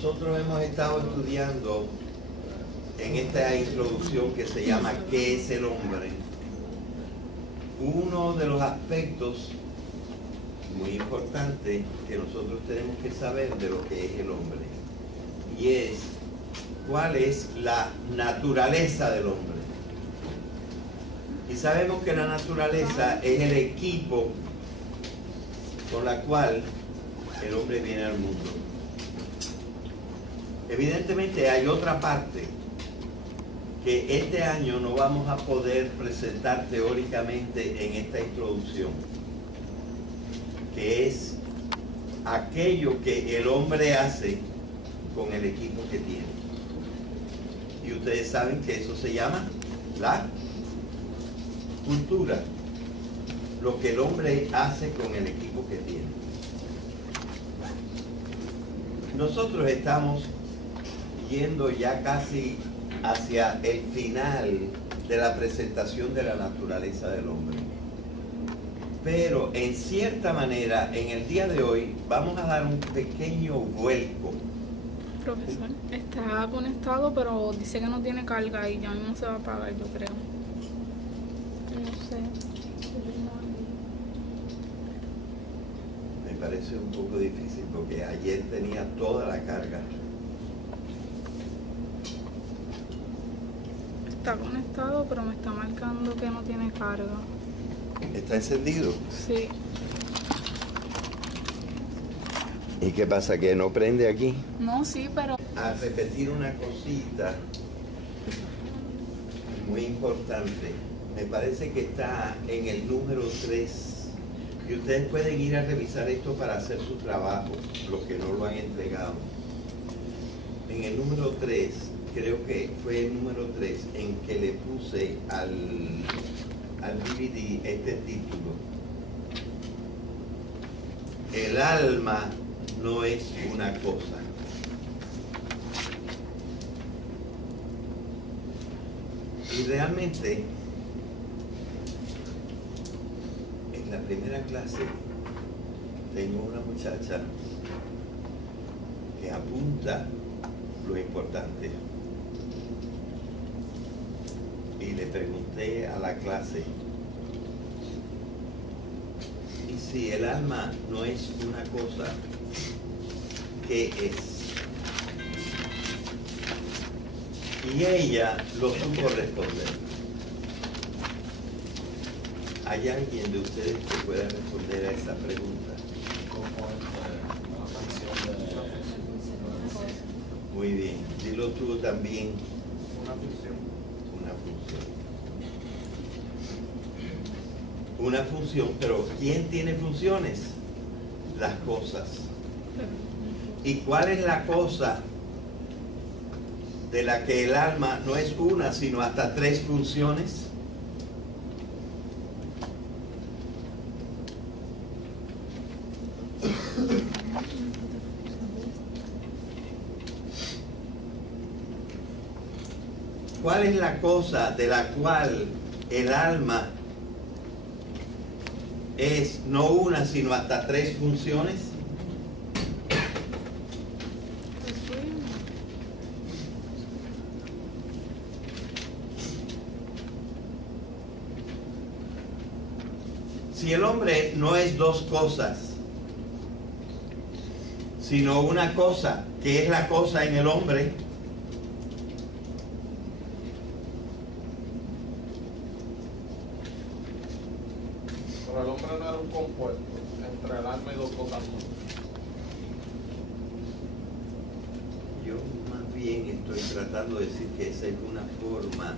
Nosotros hemos estado estudiando en esta introducción que se llama ¿qué es el hombre? Uno de los aspectos muy importantes que nosotros tenemos que saber de lo que es el hombre, y es cuál es la naturaleza del hombre. Y sabemos que la naturaleza es el equipo con la cual el hombre viene al mundo. Evidentemente hay otra parte que este año no vamos a poder presentar teóricamente en esta introducción, que es aquello que el hombre hace con el equipo que tiene. Y ustedes saben que eso se llama la cultura, lo que el hombre hace con el equipo que tiene. Nosotros estamos yendo ya casi hacia el final de la presentación de la naturaleza del hombre. Pero en cierta manera, en el día de hoy, vamos a dar un pequeño vuelco. Profesor, está conectado, pero dice que no tiene carga y ya mismo se va a apagar, yo creo. No sé. Me parece un poco difícil porque ayer tenía toda la carga. Está conectado, pero me está marcando que no tiene carga. ¿Está encendido? Sí. ¿Y qué pasa? ¿Que no prende aquí? No, sí, pero... A repetir una cosita muy importante. Me parece que está en el número 3. Y ustedes pueden ir a revisar esto para hacer su trabajo, los que no lo han entregado. En el número 3, creo que fue el número 3 en que le puse al DVD este título. El alma no es una cosa. Y realmente, en la primera clase, tengo una muchacha que apunta lo importante. Y le pregunté a la clase, ¿y si el alma no es una cosa, qué es? Y ella lo supo responder. ¿Hay alguien de ustedes que pueda responder a esa pregunta? Muy bien. Dilo tú también. Una función. Una función. Una función, pero ¿quién tiene funciones? Las cosas. ¿Y cuál es la cosa de la que el alma no es una, sino hasta 3 funciones? ¿Cuál es la cosa de la cual el alma es no una, sino hasta 3 funciones? Si el hombre no es 2 cosas, sino una cosa, ¿qué es la cosa en el hombre? Pero el hombre no era un compuesto entre el alma y 2 cosas más. Yo más bien estoy tratando de decir que esa es una forma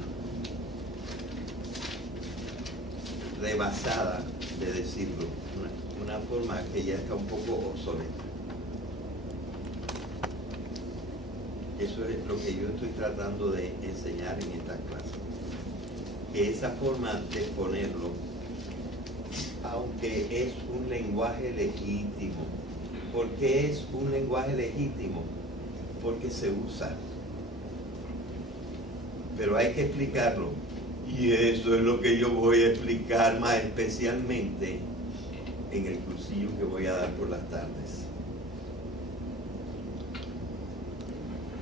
rebasada de decirlo, una forma que ya está un poco obsoleta. Eso es lo que yo estoy tratando de enseñar en esta clase. Que esa forma de ponerlo, aunque es un lenguaje legítimo. ¿Por qué es un lenguaje legítimo? Porque se usa. Pero hay que explicarlo. Y eso es lo que yo voy a explicar más especialmente en el cursillo que voy a dar por las tardes.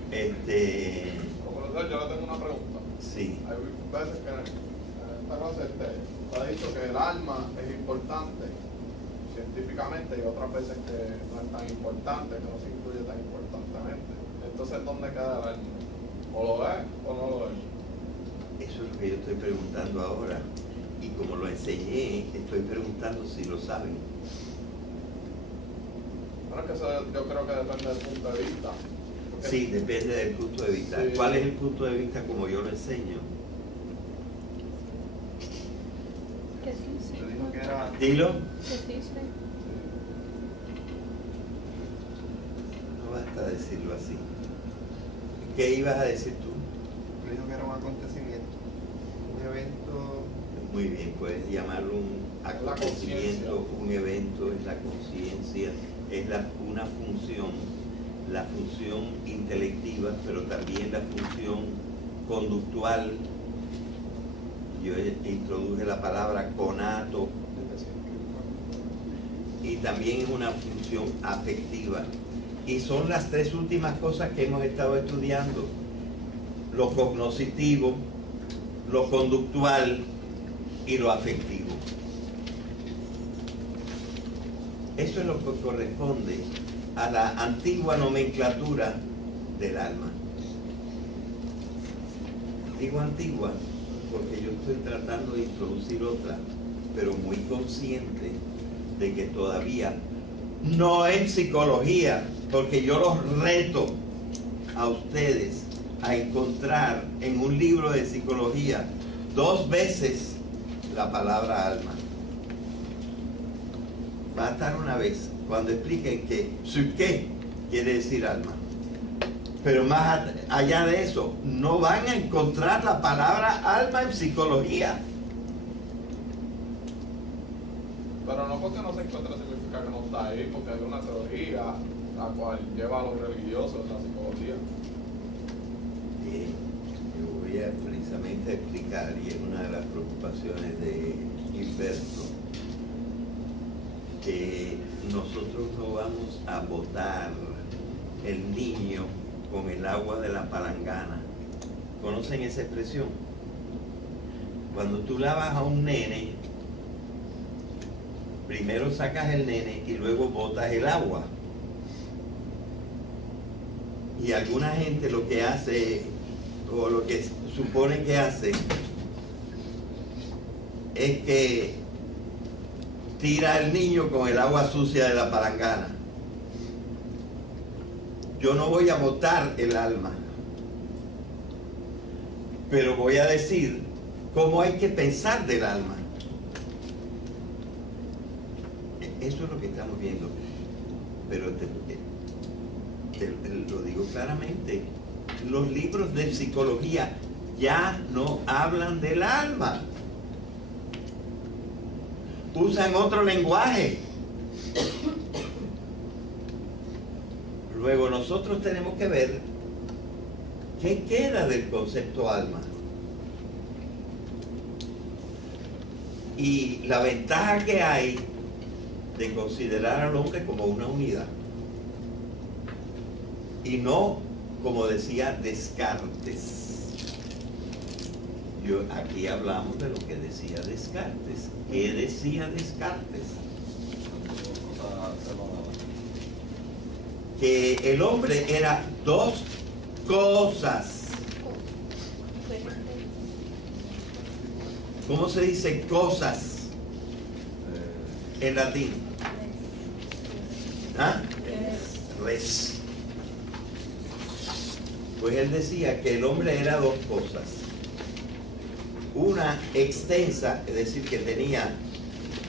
Como profesor, yo le tengo una pregunta. Sí. Hay veces que en esta clase te ha dicho que el alma es importante científicamente y otras veces que no es tan importante, que no se incluye tan importantemente. Entonces, ¿dónde queda el alma? ¿O lo es o no lo es? Eso es lo que yo estoy preguntando ahora. Y como lo enseñé, estoy preguntando si lo saben. Bueno, es que eso yo creo que depende del punto de vista. Porque Sí, depende del punto de vista. Sí. ¿Cuál es el punto de vista como yo lo enseño? Que sí, sí. Te dijo que era. Dilo. Que sí, sí. No basta decirlo así. ¿Qué ibas a decir tú? Me dijo que era un acontecimiento, un evento. Muy bien, puedes llamarlo un acontecimiento, un evento, es la conciencia, es una función, la función intelectiva, pero también la función conductual. Yo introduje la palabra conato, y también es una función afectiva. Y son las tres últimas cosas que hemos estado estudiando: lo cognoscitivo, lo conductual y lo afectivo. Eso es lo que corresponde a la antigua nomenclatura del alma. Digo antigua porque yo estoy tratando de introducir otra, pero muy consciente de que todavía no en psicología, porque yo los reto a ustedes a encontrar en un libro de psicología 2 veces la palabra alma. Va a estar una vez cuando expliquen que psyché quiere decir alma, pero más allá de eso no van a encontrar la palabra alma en psicología. Pero no porque no se encuentra significa que no está ahí, porque hay una teoría la cual lleva a los religiosos en la psicología. Yo voy a precisamente explicar, y es una de las preocupaciones de Gilberto, que nosotros no vamos a botar el niño con el agua de la palangana. ¿Conocen esa expresión? Cuando tú lavas a un nene, primero sacas el nene y luego botas el agua. Y alguna gente lo que hace, o lo que supone que hace, es que tira al niño con el agua sucia de la palangana. Yo no voy a botar el alma, pero voy a decir cómo hay que pensar del alma. Eso es lo que estamos viendo. Pero te lo digo claramente, los libros de psicología ya no hablan del alma. Usan otro lenguaje. Luego nosotros tenemos que ver qué queda del concepto alma. Y la ventaja que hay de considerar al hombre como una unidad. Y no, como decía Descartes. Aquí hablamos de lo que decía Descartes. ¿Qué decía Descartes? Que el hombre era 2 cosas. ¿Cómo se dice cosas en latín? ¿Ah? Res. Pues él decía que el hombre era 2 cosas. Una extensa, es decir, que tenía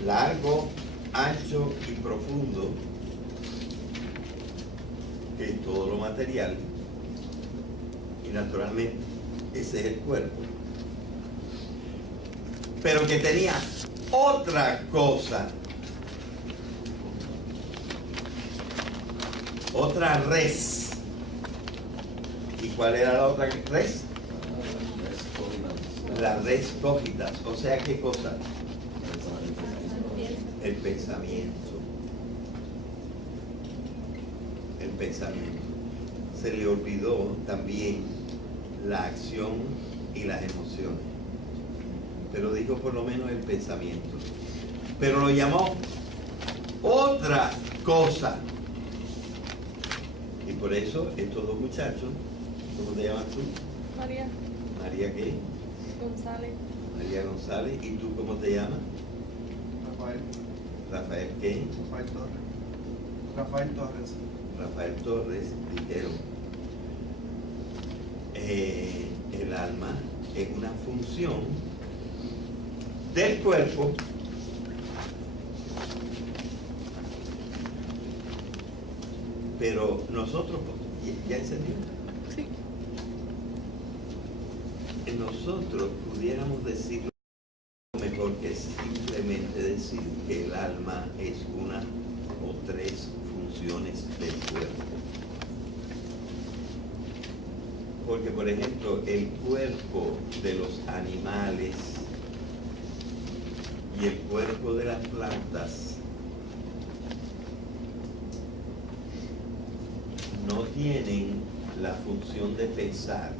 largo, ancho y profundo, que es todo lo material, y naturalmente ese es el cuerpo, pero que tenía otra cosa, otra res. ¿Y cuál era la otra res? La res cognitas. O sea, ¿qué cosa? El pensamiento. El pensamiento. se le olvidó también la acción y las emociones. Pero dijo por lo menos el pensamiento. Pero lo llamó otra cosa. Y por eso estos dos muchachos, ¿cómo te llamas tú? María María ¿qué? González. María González. ¿Y tú cómo te llamas? Rafael. Rafael ¿qué? Rafael Torres. Rafael Torres. Rafael Torres dijeron, el alma es una función del cuerpo pero nosotros, ¿ya encendió? Sí. Nosotros pudiéramos decirlo mejor que simplemente decir que el alma es una o tres funciones del cuerpo. Porque, por ejemplo, el cuerpo de los animales y el cuerpo de las plantas no tienen la función de pensar,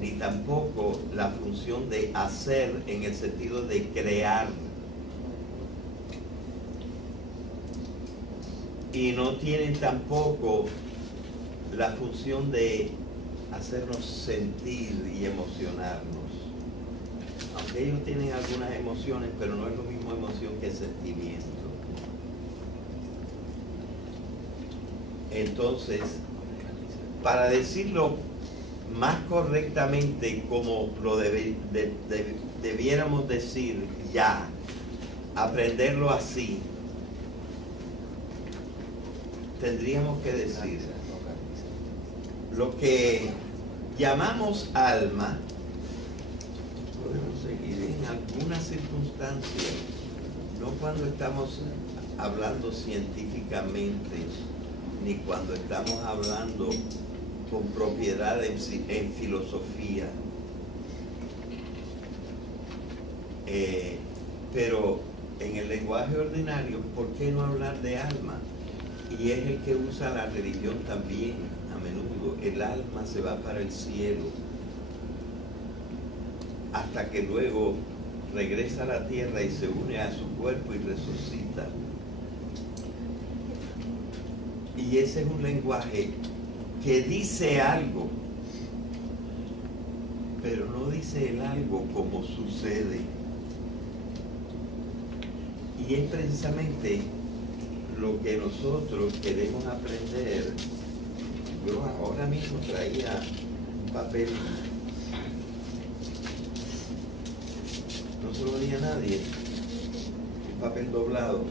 ni tampoco la función de hacer en el sentido de crear. Y no tienen tampoco la función de hacernos sentir y emocionarnos. Aunque ellos tienen algunas emociones, pero no es lo mismo emoción que sentimiento. Entonces, para decirlo más correctamente como lo debiéramos decir ya, aprenderlo así, tendríamos que decir lo que llamamos alma. Podemos seguir en algunas circunstancias, no cuando estamos hablando científicamente, ni cuando estamos hablando con propiedad en filosofía. Pero en el lenguaje ordinario, ¿por qué no hablar de alma? Y es el que usa la religión también a menudo. El alma se va para el cielo hasta que luego regresa a la tierra y se une a su cuerpo y resucita. Y ese es un lenguaje que dice algo, pero no dice el algo como sucede. Y es precisamente lo que nosotros queremos aprender. Yo ahora mismo traía un papel, no se lo di a nadie, un papel doblado.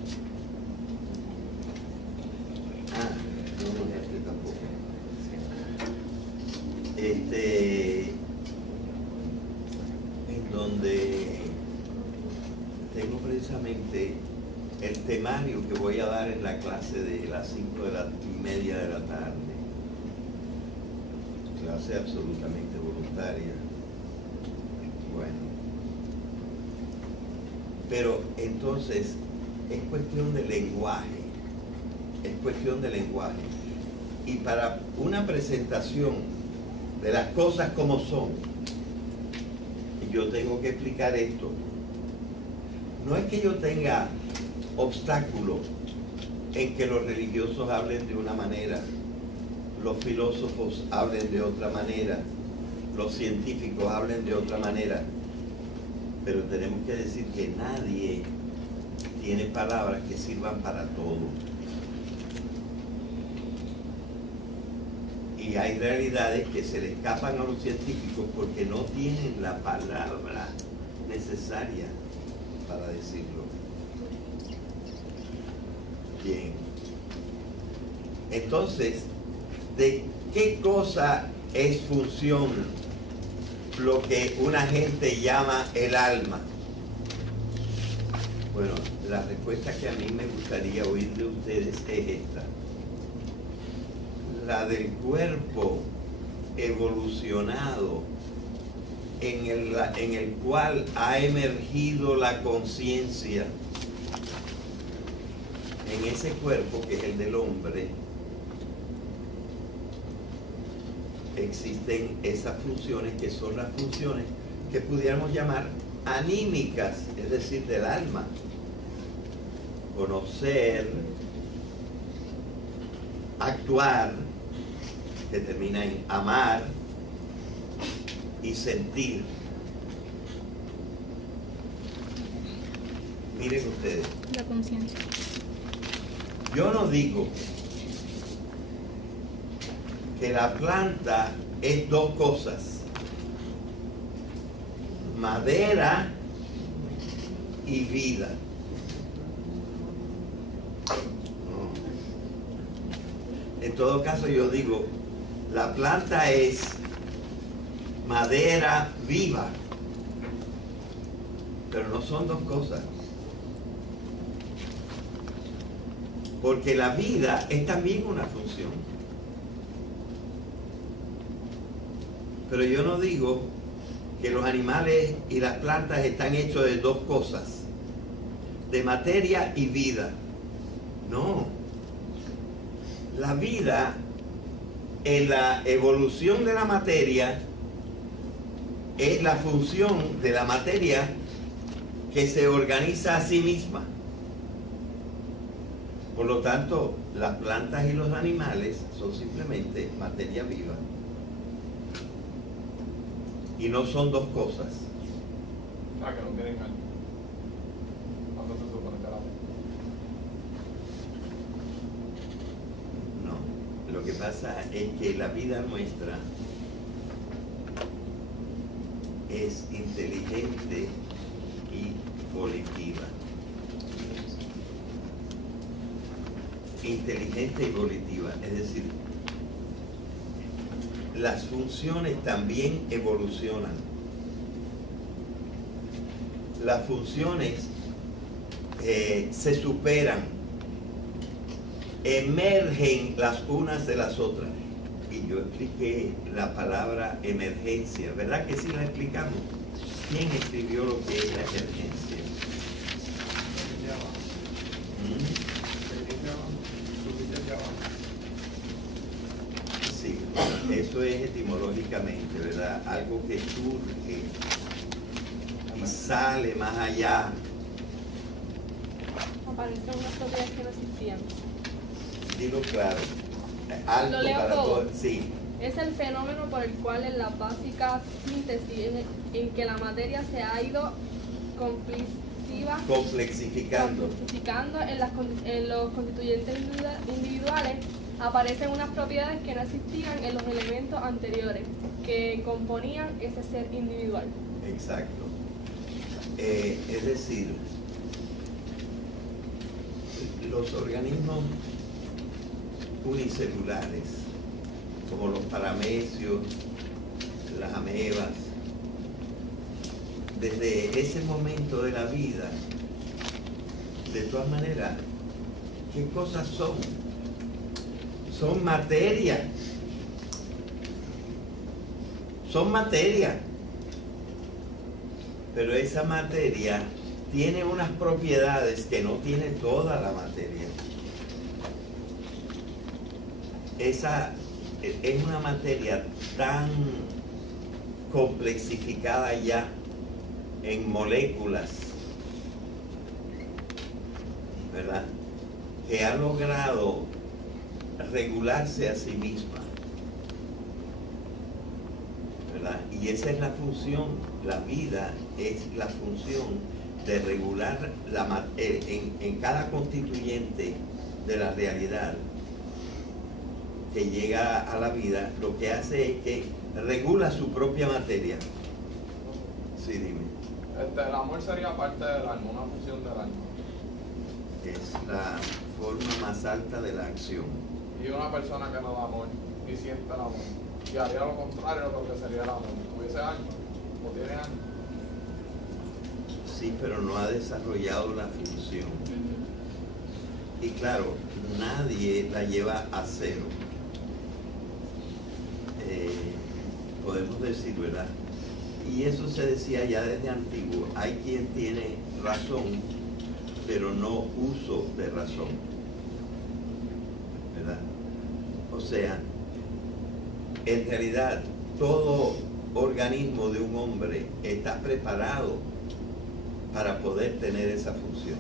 No es este tampoco. En donde tengo precisamente el temario que voy a dar en la clase de las 5:30 de la tarde. Clase absolutamente voluntaria. Bueno. Pero entonces es cuestión de lenguaje. Es cuestión de lenguaje. Y para una presentación de las cosas como son, yo tengo que explicar esto. No es que yo tenga obstáculo en que los religiosos hablen de una manera, los filósofos hablen de otra manera, los científicos hablen de otra manera, pero tenemos que decir que nadie tiene palabras que sirvan para todo. Y hay realidades que se le escapan a los científicos porque no tienen la palabra necesaria para decirlo. Bien. Entonces, ¿de qué cosa es función lo que una gente llama el alma? Bueno, la respuesta que a mí me gustaría oír de ustedes es esta. La del cuerpo evolucionado en el cual ha emergido la conciencia. En ese cuerpo que es el del hombre, existen esas funciones que son las funciones que pudiéramos llamar anímicas, es decir, del alma. Conocer, actuar, que termina en amar, y sentir. Miren ustedes, La conciencia. yo no digo que la planta es dos cosas: madera y vida. No. En todo caso, yo digo, la planta es madera viva, pero no son dos cosas. Porque la vida es también una función. Pero yo no digo que los animales y las plantas están hechos de dos cosas, de materia y vida. No. La vida en la evolución de la materia es la función de la materia que se organiza a sí misma. Por lo tanto, las plantas y los animales son simplemente materia viva. Y no son dos cosas. Ah, que no tienen alma. ¿Cuándo se supone que la No. Lo que pasa es que la vida nuestra es inteligente y volitiva. Inteligente y volitiva, es decir, las funciones también evolucionan. Las funciones se superan, emergen las unas de las otras. Y yo expliqué la palabra emergencia, ¿verdad que sí la explicamos? ¿Quién escribió lo que es la emergencia? Sí, eso es etimológicamente, ¿verdad? Algo que surge y sale más allá. Aparecen unas propiedades que no existían. Dilo claro. Algo Lo leo para todo. Sí, Es el fenómeno por el cual en la básica síntesis en que la materia se ha ido complexificando. complexificando en los constituyentes individuales, aparecen unas propiedades que no existían en los elementos anteriores que componían ese ser individual. Exacto. Es decir, los organismos unicelulares, como los paramecios, las amebas, desde ese momento de la vida, de todas maneras, ¿qué cosas son? Son materia. Son materia. Pero esa materia tiene unas propiedades que no tiene toda la materia. Esa es una materia tan complexificada ya en moléculas, ¿verdad?, que ha logrado regularse a sí misma, ¿verdad? Y esa es la función, la vida es la función de regular en cada constituyente de la realidad que llega a la vida, lo que hace es que regula su propia materia. Sí, dime. El amor sería parte del alma, una función del alma. Es la forma más alta de la acción. Y una persona que no da amor, ni siente el amor, y haría lo contrario de lo que sería el amor. ¿Tuviese alma? ¿O tiene alma? Sí, pero no ha desarrollado la función. Y claro, nadie la lleva a cero. Podemos decir, ¿verdad? Y eso se decía ya desde antiguo. Hay quien tiene razón, pero no uso de razón, ¿verdad? O sea, en realidad todo organismo de un hombre está preparado para poder tener esa función.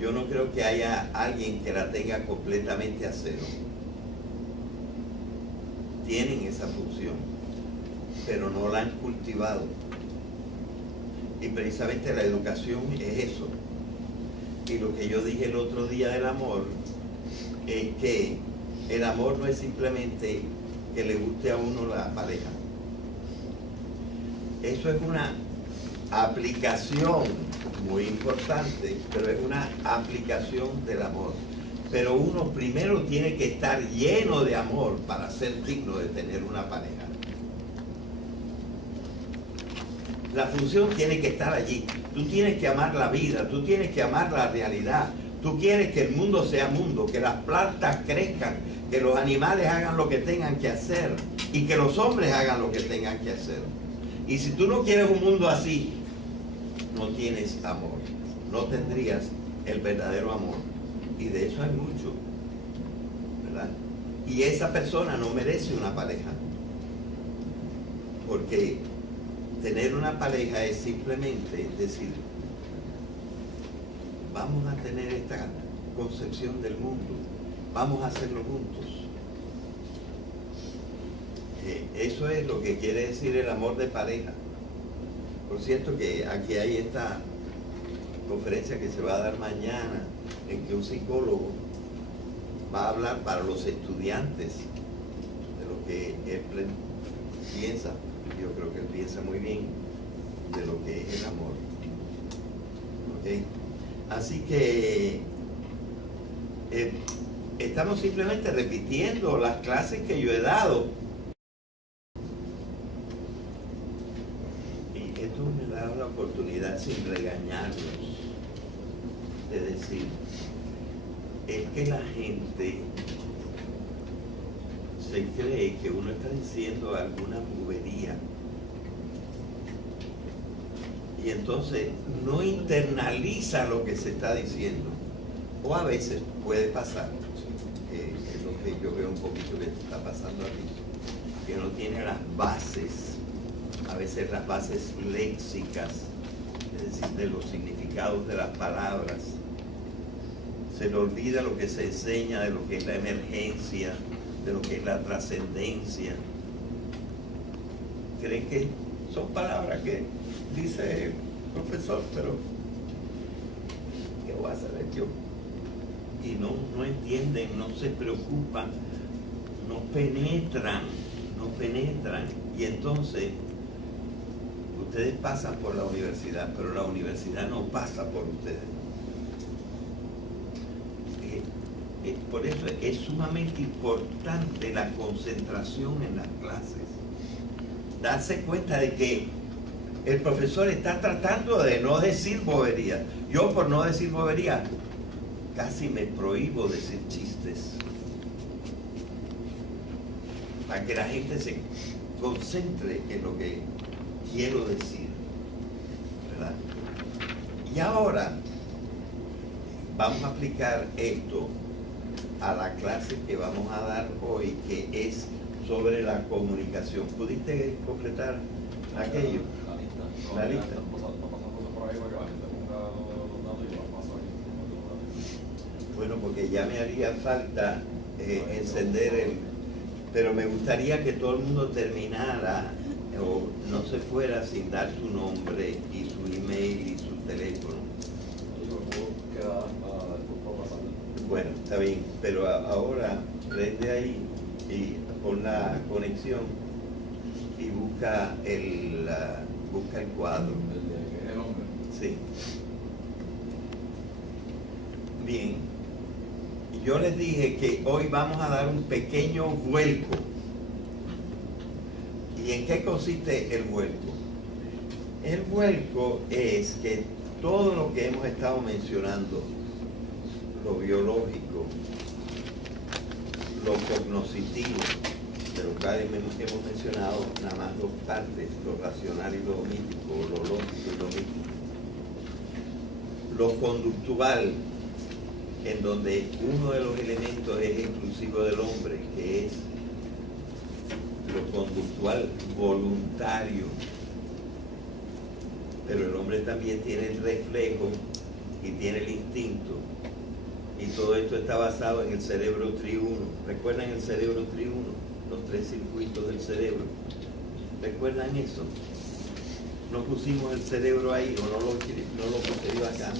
Yo no creo que haya alguien que la tenga completamente a cero. Tienen esa función, pero no la han cultivado. Y precisamente la educación es eso. Y lo que yo dije el otro día del amor es que el amor no es simplemente que le guste a uno la pareja. Eso es una aplicación muy importante, pero es una aplicación del amor. Pero uno primero tiene que estar lleno de amor para ser digno de tener una pareja. La función tiene que estar allí. Tú tienes que amar la vida, tú tienes que amar la realidad. Tú quieres que el mundo sea mundo, que las plantas crezcan, que los animales hagan lo que tengan que hacer y que los hombres hagan lo que tengan que hacer. Y si tú no quieres un mundo así, no tienes amor, no tendrías el verdadero amor. Y de eso hay mucho, ¿verdad? Y esa persona no merece una pareja, porque tener una pareja es simplemente decir, vamos a tener esta concepción del mundo, vamos a hacerlo juntos. Eso es lo que quiere decir el amor de pareja. Por cierto que aquí hay esta conferencia que se va a dar mañana, en que un psicólogo va a hablar para los estudiantes de lo que él piensa. Yo creo que él piensa muy bien de lo que es el amor. ¿Okay? Así que estamos simplemente repitiendo las clases que yo he dado. Y esto me da la oportunidad, sin regañarlos, de decir, es que la gente se cree que uno está diciendo alguna bobería y entonces no internaliza lo que se está diciendo, o a veces puede pasar, es lo que yo veo un poquito que está pasando aquí, que no tiene las bases, a veces las bases léxicas, es decir, de los significados de las palabras. Se le olvida lo que se enseña de lo que es la emergencia, de lo que es la trascendencia. Creen que son palabras que dice el profesor, pero ¿qué voy a saber yo? Y no entienden, no se preocupan, no penetran. Y entonces ustedes pasan por la universidad, pero la universidad no pasa por ustedes. Por eso es sumamente importante la concentración en las clases. Darse cuenta de que el profesor está tratando de no decir boberías. Yo, por no decir boberías, casi me prohíbo decir chistes, para que la gente se concentre en lo que quiero decir, ¿verdad? Y ahora vamos a aplicar esto a la clase que vamos a dar hoy, que es sobre la comunicación. ¿Pudiste completar aquello? La lista. Bueno, porque ya me haría falta encender el... Pero me gustaría que todo el mundo terminara o no se fuera sin dar su nombre y su email y su teléfono. Bueno, está bien, pero ahora prende ahí y pon la conexión y busca el cuadro. El hombre. Sí. Bien. Yo les dije que hoy vamos a dar un pequeño vuelco. ¿Y en qué consiste el vuelco? El vuelco es que todo lo que hemos estado mencionando, lo biológico, lo cognoscitivo, de lo cual hemos mencionado nada más dos partes, lo racional y lo mítico, lo lógico y lo mítico. Lo conductual, en donde uno de los elementos es exclusivo del hombre, que es lo conductual voluntario. Pero el hombre también tiene el reflejo y tiene el instinto. Y todo esto está basado en el cerebro triuno. ¿Recuerdan el cerebro triuno? Los 3 circuitos del cerebro. ¿Recuerdan eso? No pusimos el cerebro ahí, o no lo puse yo acá.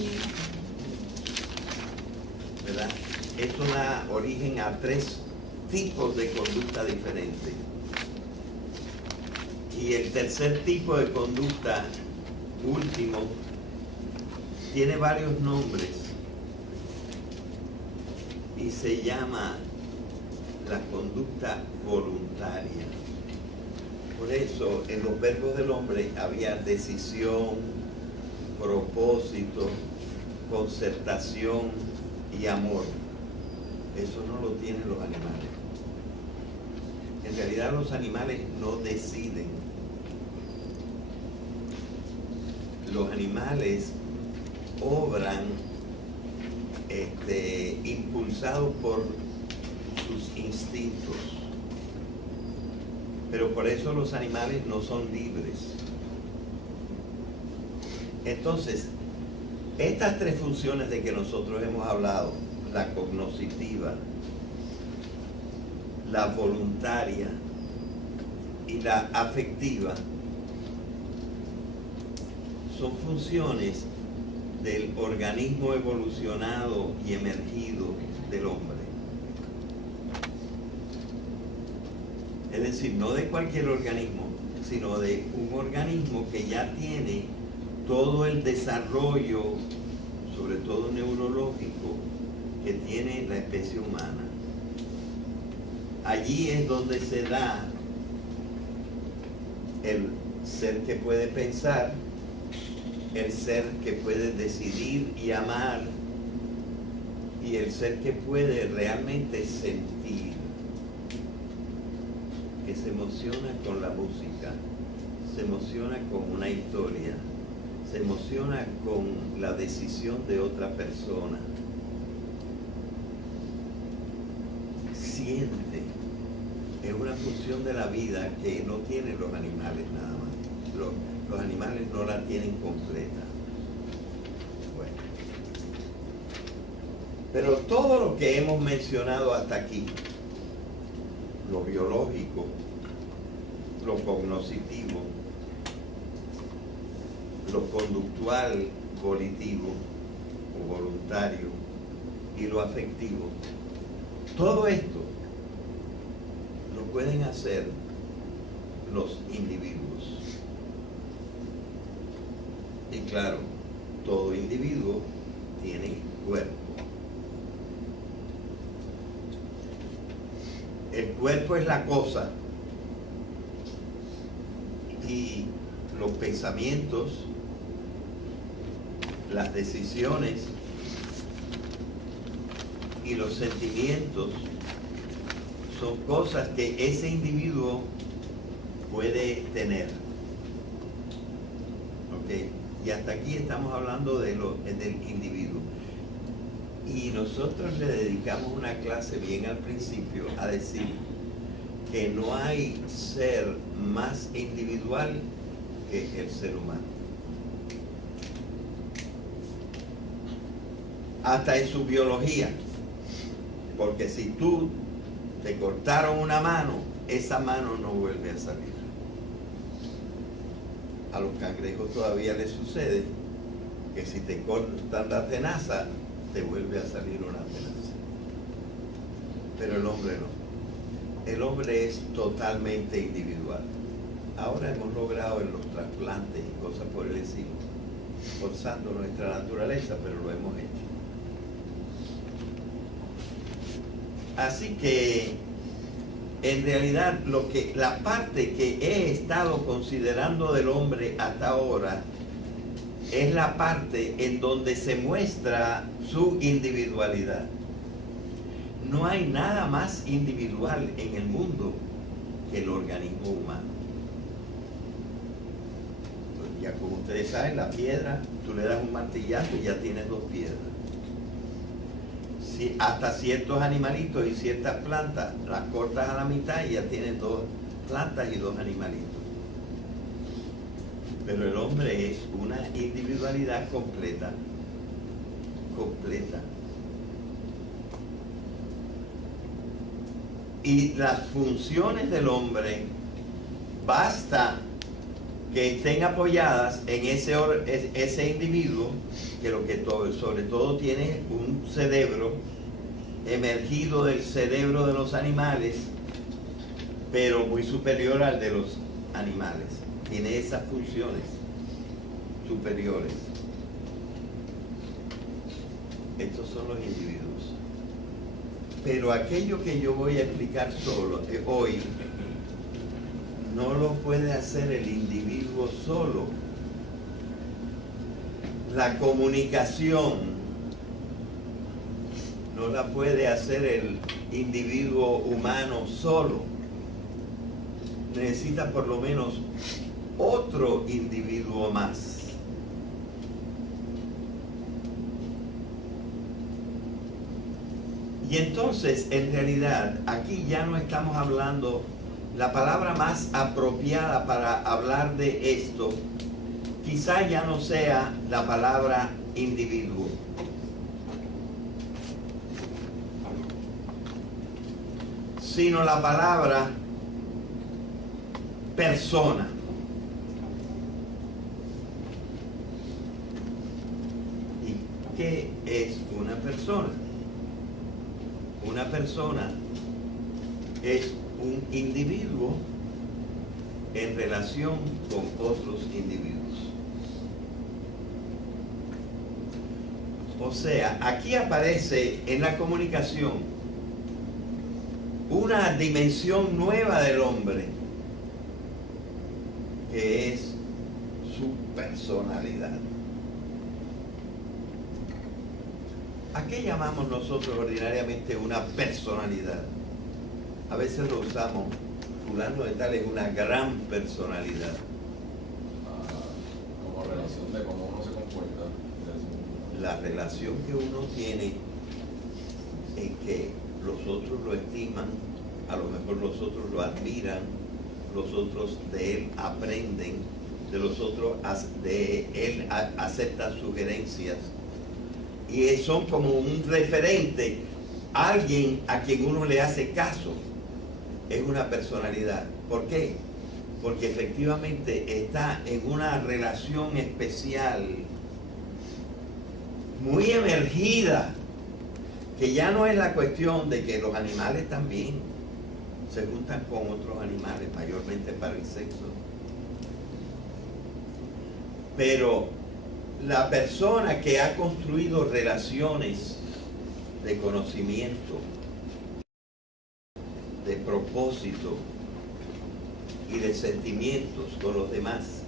¿Verdad? Esto da origen a 3 tipos de conducta diferentes. Y el tercer tipo de conducta, último, tiene varios nombres y se llama la conducta voluntaria. Por eso en los verbos del hombre había decisión, propósito, concertación y amor. Eso no lo tienen los animales. En realidad los animales no deciden. Los animales obran impulsados por sus instintos. Pero por eso los animales no son libres. Entonces, estas 3 funciones de que nosotros hemos hablado, la cognoscitiva, la voluntaria y la afectiva, son funciones del organismo evolucionado y emergido del hombre. Es decir, no de cualquier organismo, sino de un organismo que ya tiene todo el desarrollo, sobre todo neurológico, que tiene la especie humana. Allí es donde se da el ser que puede pensar, el ser que puede decidir y amar, y el ser que puede realmente sentir, que se emociona con la música, se emociona con una historia, se emociona con la decisión de otra persona, siente. Es una función de la vida que no tienen los animales nada más. Los animales no la tienen completa. Bueno. Pero todo lo que hemos mencionado hasta aquí, lo biológico, lo cognoscitivo, lo conductual, volitivo o voluntario y lo afectivo, todo esto lo pueden hacer los individuos. Y claro, todo individuo tiene cuerpo. El cuerpo es la cosa y los pensamientos, las decisiones y los sentimientos son cosas que ese individuo puede tener. ¿Ok? Y hasta aquí estamos hablando del individuo. Y nosotros le dedicamos una clase bien al principio a decir que no hay ser más individual que el ser humano. Hasta en su biología. Porque si tú te cortaron una mano, esa mano no vuelve a salir. A los cangrejos todavía les sucede que si te cortan la tenaza, te vuelve a salir una tenaza. Pero el hombre no. El hombre es totalmente individual. Ahora hemos logrado en los trasplantes y cosas por el estilo, forzando nuestra naturaleza, pero lo hemos hecho. Así que en realidad la parte que he estado considerando del hombre hasta ahora es la parte en donde se muestra su individualidad. No hay nada más individual en el mundo que el organismo humano. Pues ya como ustedes saben, la piedra, tú le das un martillazo y ya tienes 2 piedras. Hasta ciertos animalitos y ciertas plantas las cortas a la mitad y ya tienes 2 plantas y 2 animalitos. Pero el hombre es una individualidad completa. Completa. Y las funciones del hombre basta que estén apoyadas en ese individuo, que sobre todo tiene un cerebro emergido del cerebro de los animales, pero muy superior al de los animales. Tiene esas funciones superiores. Estos son los individuos. Pero aquello que yo voy a explicar hoy no lo puede hacer el individuo solo. La comunicación no la puede hacer el individuo humano solo. Necesita por lo menos otro individuo más. Y entonces, en realidad, aquí ya no estamos hablando, la palabra más apropiada para hablar de esto, quizá ya no sea la palabra individuo. Sino la palabra persona. ¿Y qué es una persona? Una persona es un individuo en relación con otros individuos. O sea, aquí aparece en la comunicación una dimensión nueva del hombre, que es su personalidad. ¿A qué llamamos nosotros ordinariamente una personalidad? A veces lo usamos, fulano de tal es una gran personalidad. Como relación de cómo uno se comporta. La relación que uno tiene en que los otros lo estiman, a lo mejor los otros lo admiran, los otros de él aprenden, de los otros de él aceptan sugerencias. Y son como un referente, alguien a quien uno le hace caso. Es una personalidad. ¿Por qué? Porque efectivamente está en una relación especial, muy emergida, que ya no es la cuestión de que los animales también se juntan con otros animales, mayormente para el sexo. Pero la persona que ha construido relaciones de conocimiento, de propósito y de sentimientos con los demás,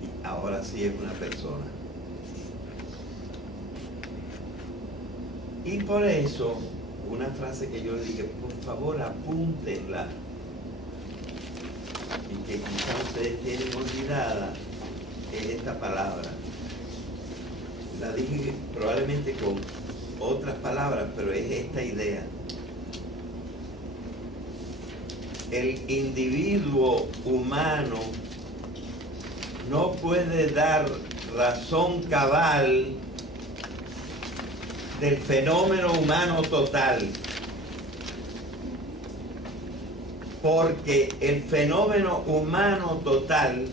y ahora sí es una persona. Y por eso, una frase que yo le dije, por favor apúntenla, y que quizás ustedes tienen olvidada, es esta palabra. La dije probablemente con otras palabras, pero es esta idea. El individuo humano no puede dar razón cabal del fenómeno humano total, porque el fenómeno humano total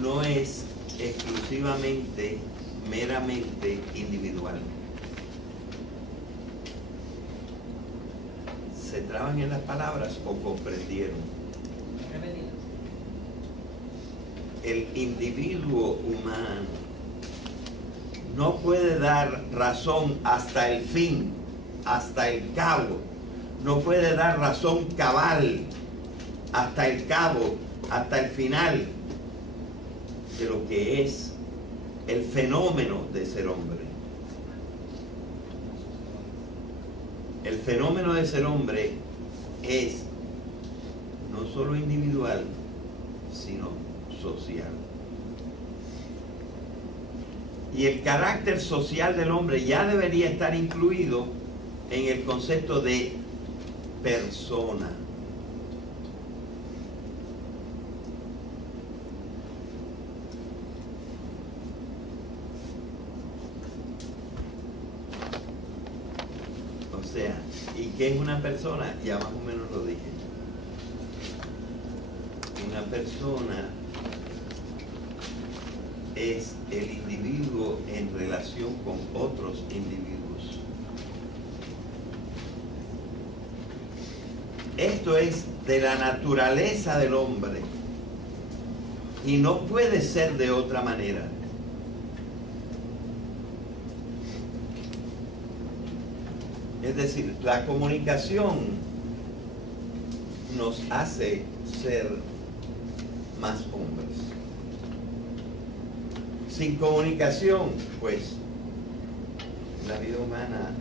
no es exclusivamente, meramente individual. ¿Se traban en las palabras o comprendieron? El individuo humano no puede dar razón hasta el fin, hasta el cabo. No puede dar razón cabal hasta el cabo, hasta el final de lo que es el fenómeno de ser hombre. El fenómeno de ser hombre es no solo individual, sino social. Y el carácter social del hombre ya debería estar incluido en el concepto de persona. sea, ¿y qué es una persona? Ya más o menos lo dije. Una persona es el individuo en relación con otros individuos. Esto es de la naturaleza del hombre y no puede ser de otra manera. Es decir, la comunicación nos hace ser más hombres. Sin comunicación, pues, la vida humana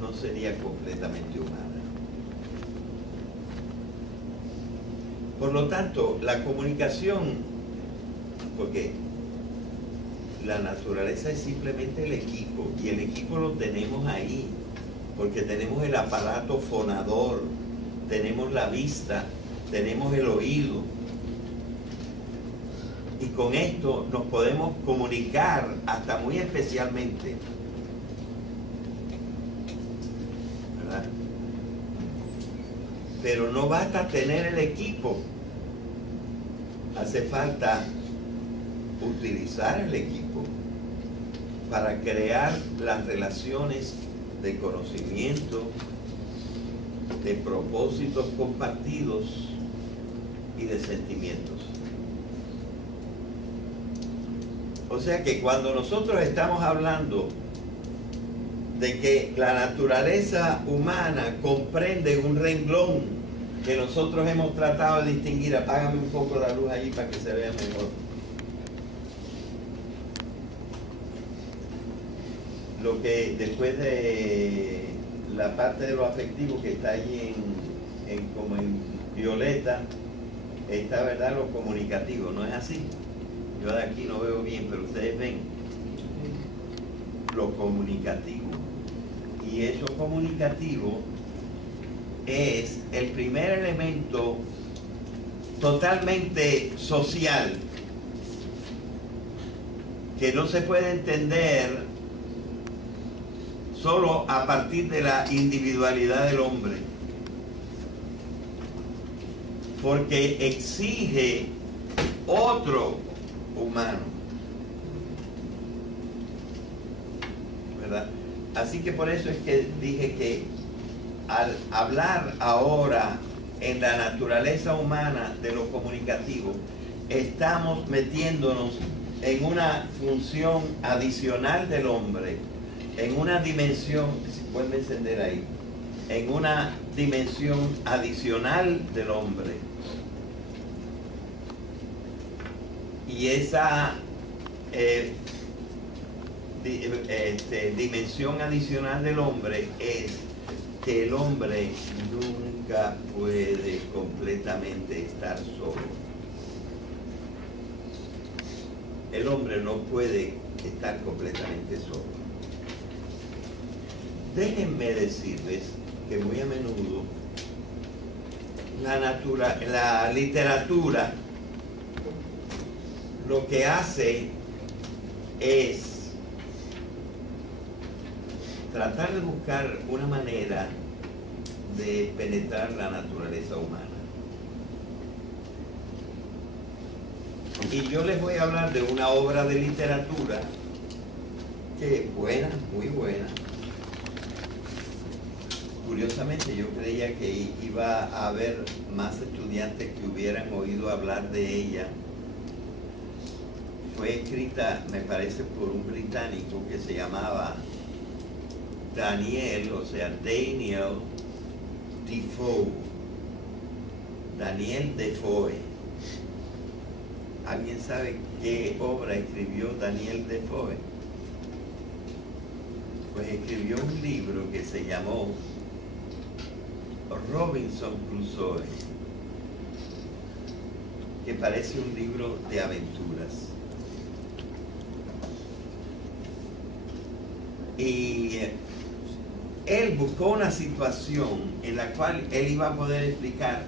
no sería completamente humana. Por lo tanto, la comunicación, porque la naturaleza es simplemente el equipo, y el equipo lo tenemos ahí, porque tenemos el aparato fonador, tenemos la vista, tenemos el oído, y con esto nos podemos comunicar hasta muy especialmente, ¿verdad? Pero no basta tener el equipo, hace falta utilizar el equipo para crear las relaciones de conocimiento, de propósitos compartidos y de sentimientos. O sea que cuando nosotros estamos hablando de que la naturaleza humana comprende un renglón que nosotros hemos tratado de distinguir, apágame un poco la luz allí para que se vea mejor. Lo que después de la parte de lo afectivo que está allí como en violeta, está, ¿verdad?, lo comunicativo, ¿no es así? Yo de aquí no veo bien, pero ustedes ven lo comunicativo. Y eso comunicativo es el primer elemento totalmente social que no se puede entender solo a partir de la individualidad del hombre, porque exige otro humano, ¿verdad? Así que por eso es que dije que al hablar ahora en la naturaleza humana de lo comunicativo, estamos metiéndonos en una función adicional del hombre, en una dimensión, si pueden encender ahí, en una dimensión adicional del hombre. Y esa dimensión adicional del hombre es que el hombre nunca puede completamente estar solo. El hombre no puede estar completamente solo. Déjenme decirles que muy a menudo la literatura lo que hace es tratar de buscar una manera de penetrar la naturaleza humana. Y yo les voy a hablar de una obra de literatura que es buena, muy buena. Curiosamente yo creía que iba a haber más estudiantes que hubieran oído hablar de ella. Fue escrita, me parece, por un británico que se llamaba Daniel Defoe. Daniel Defoe. ¿Alguien sabe qué obra escribió Daniel Defoe? Pues escribió un libro que se llamó Robinson Crusoe, que parece un libro de aventuras. Y él buscó una situación en la cual él iba a poder explicar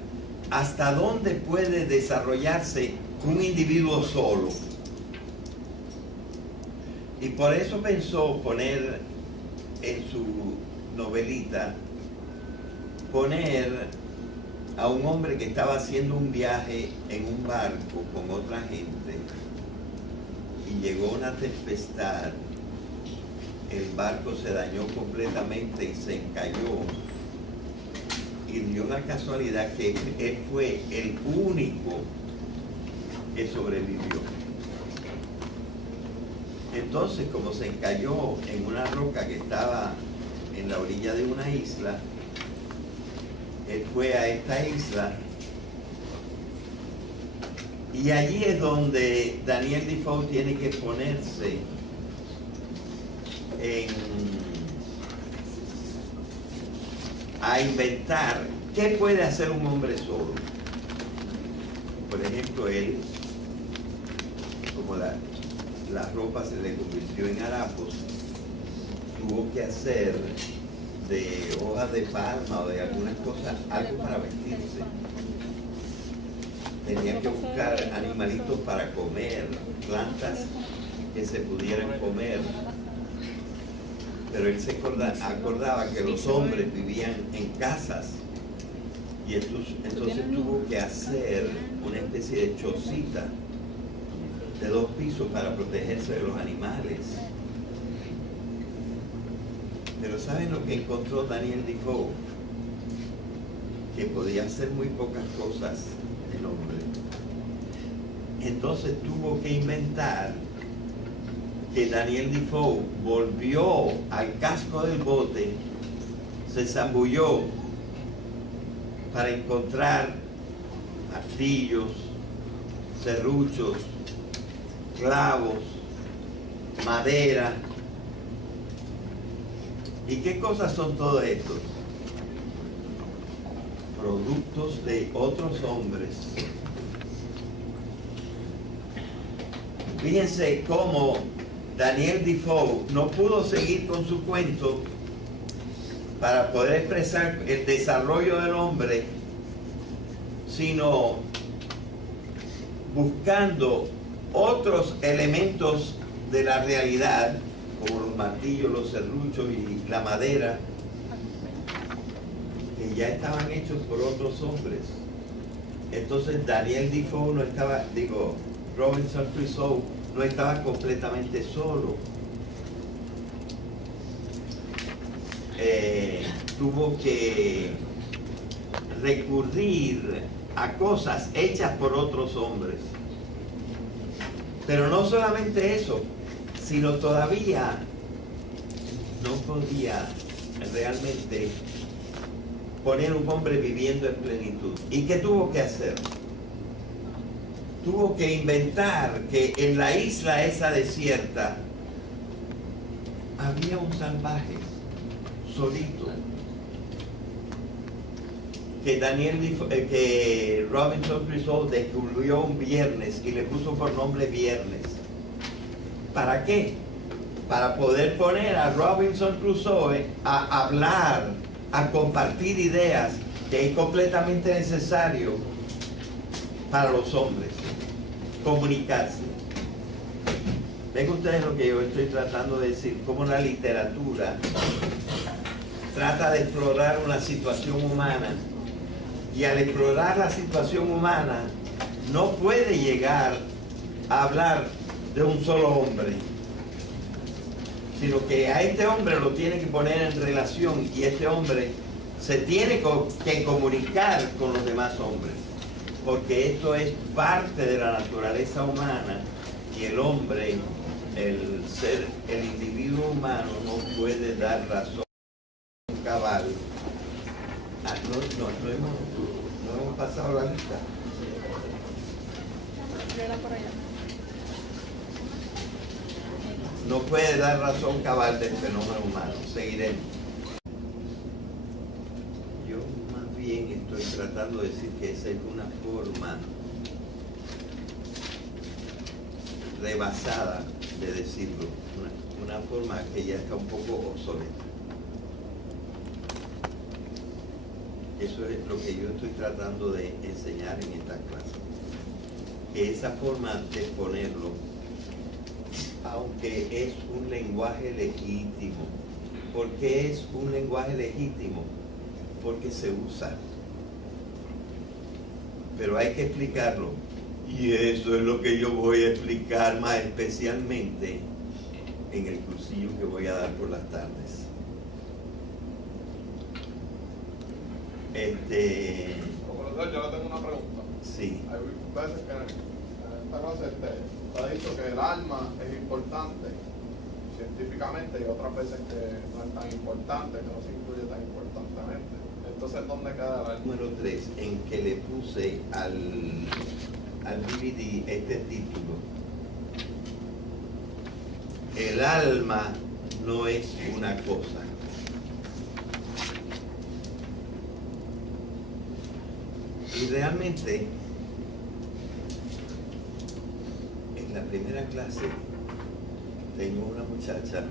hasta dónde puede desarrollarse un individuo solo. Y por eso pensó poner en su novelita poner a un hombre que estaba haciendo un viaje en un barco con otra gente y llegó una tempestad, el barco se dañó completamente y se encalló, y dio la casualidad que él fue el único que sobrevivió. Entonces, como se encalló en una roca que estaba en la orilla de una isla, él fue a esta isla, y allí es donde Daniel Defoe tiene que ponerse a inventar qué puede hacer un hombre solo. Por ejemplo, él, como la ropa se le convirtió en harapos, tuvo que hacer de hojas de palma o de algunas cosas algo para vestirse. Tenía que buscar animalitos para comer, plantas que se pudieran comer. Pero él se acordaba que los hombres vivían en casas, y entonces tuvo que hacer una especie de chocita de 2 pisos para protegerse de los animales. Pero ¿saben lo que encontró Daniel Defoe? Que podía hacer muy pocas cosas el hombre. Entonces tuvo que inventar que Daniel Defoe volvió al casco del bote, se zambulló para encontrar martillos, serruchos, clavos, madera. ¿Y qué cosas son todo esto? Productos de otros hombres. Fíjense cómo Daniel Defoe no pudo seguir con su cuento para poder expresar el desarrollo del hombre, sino buscando otros elementos de la realidad, como los martillos, los serruchos y la madera, que ya estaban hechos por otros hombres. Entonces Daniel Defoe no estaba, Robinson Crusoe no estaba completamente solo. Tuvo que recurrir a cosas hechas por otros hombres. Pero no solamente eso, sino todavía no podía realmente poner un hombre viviendo en plenitud. ¿Y qué tuvo que hacer? Tuvo que inventar que en la isla esa desierta había un salvaje solito, que Robinson Crusoe descubrió un viernes y le puso por nombre Viernes. ¿Para qué? Para poder poner a Robinson Crusoe a hablar, a compartir ideas, que es completamente necesario para los hombres, comunicarse. Ven ustedes lo que yo estoy tratando de decir, cómo la literatura trata de explorar una situación humana, y al explorar la situación humana no puede llegar a hablar de un solo hombre, sino que a este hombre lo tiene que poner en relación, y este hombre se tiene que comunicar con los demás hombres, porque esto es parte de la naturaleza humana, y el hombre, el individuo humano no puede dar razón cabal. No hemos pasado la lista. No puede dar razón cabal del fenómeno humano. Seguiremos. Yo más bien estoy tratando de decir que esa es una forma rebasada de decirlo, una forma que ya está un poco obsoleta. Eso es lo que yo estoy tratando de enseñar en esta clase. Que esa forma de exponerlo, aunque es un lenguaje legítimo, ¿Por qué es un lenguaje legítimo? Porque se usa. Pero hay que explicarlo. Y eso es lo que yo voy a explicar más especialmente en el cursillo que voy a dar por las tardes. Profesor, yo le tengo una pregunta. Sí. Hay veces que en esta clase está dicho que el alma es importante científicamente y otras veces que no es tan importante, que no se incluye tan importantemente. Entonces, ¿dónde queda el alma? Número 3, en que le puse al DVD este título. El alma no es una cosa. Y realmente, en la primera clase, tengo una muchacha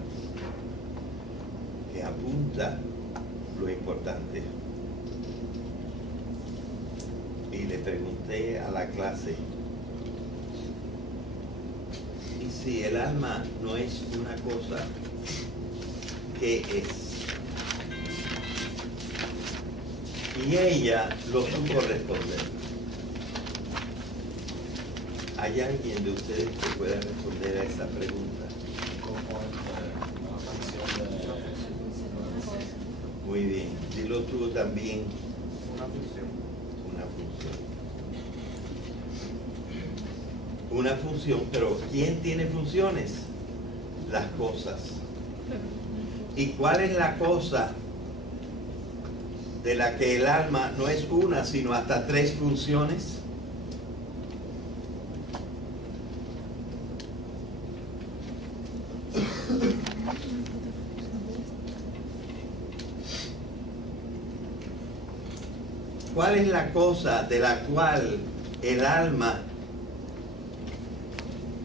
que apunta lo importante. Y le pregunté a la clase, ¿y si el alma no es una cosa, qué es? Y ella lo supo responder. ¿Hay alguien de ustedes que pueda responder a esa pregunta? Muy bien. Dilo tú también. Una función. Una función. Una función, pero ¿quién tiene funciones? Las cosas. ¿Y cuál es la cosa de la que el alma no es una, sino hasta 3 funciones? ¿Cuál es la cosa de la cual el alma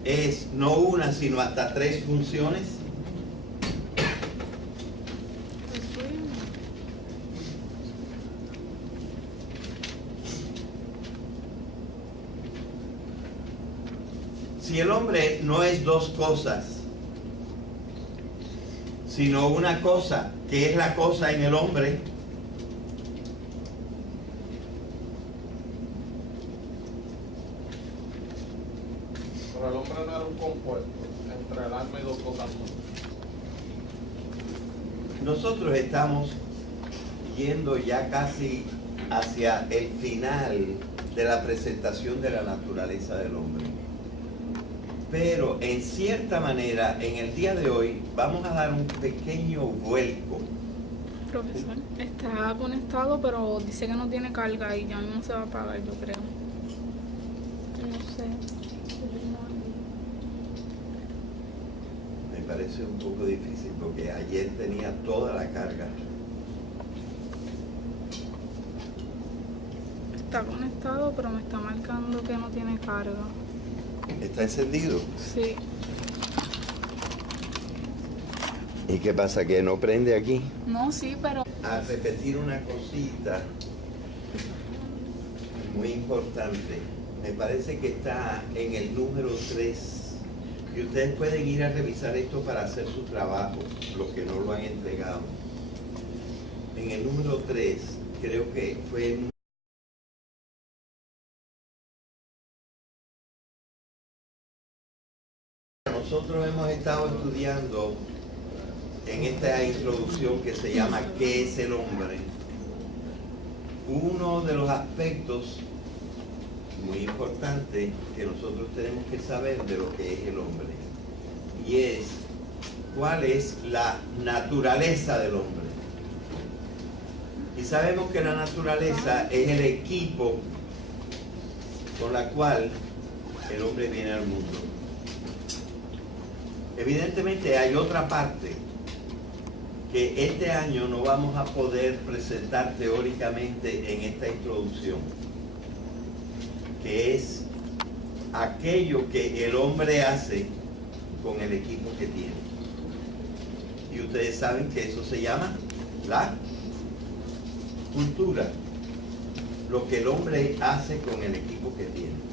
es no una, sino hasta 3 funciones? Si el hombre no es 2 cosas, sino una cosa, ¿qué es la cosa en el hombre? Pero el hombre no era un compuesto entre el alma y 2 cosas más. Nosotros estamos yendo ya casi hacia el final de la presentación de la naturaleza del hombre. Pero en cierta manera, en el día de hoy, vamos a dar un pequeño vuelco. Profesor, está conectado, pero dice que no tiene carga y ya mismo se va a apagar, yo creo. No sé. Me parece un poco difícil porque ayer tenía toda la carga. Está conectado, pero me está marcando que no tiene carga. ¿Está encendido? Sí. ¿Y qué pasa? ¿Que no prende aquí? No, sí, pero... A repetir una cosita muy importante. Me parece que está en el número 3. Y ustedes pueden ir a revisar esto para hacer su trabajo, los que no lo han entregado. En el número 3, creo que fue el... Nosotros hemos estado estudiando en esta introducción que se llama ¿qué es el hombre? Uno de los aspectos muy importantes que nosotros tenemos que saber de lo que es el hombre, y es cuál es la naturaleza del hombre. Y sabemos que la naturaleza es el equipo con la cual el hombre viene al mundo. Evidentemente hay otra parte que este año no vamos a poder presentar teóricamente en esta introducción, que es aquello que el hombre hace con el equipo que tiene. Y ustedes saben que eso se llama la cultura, lo que el hombre hace con el equipo que tiene.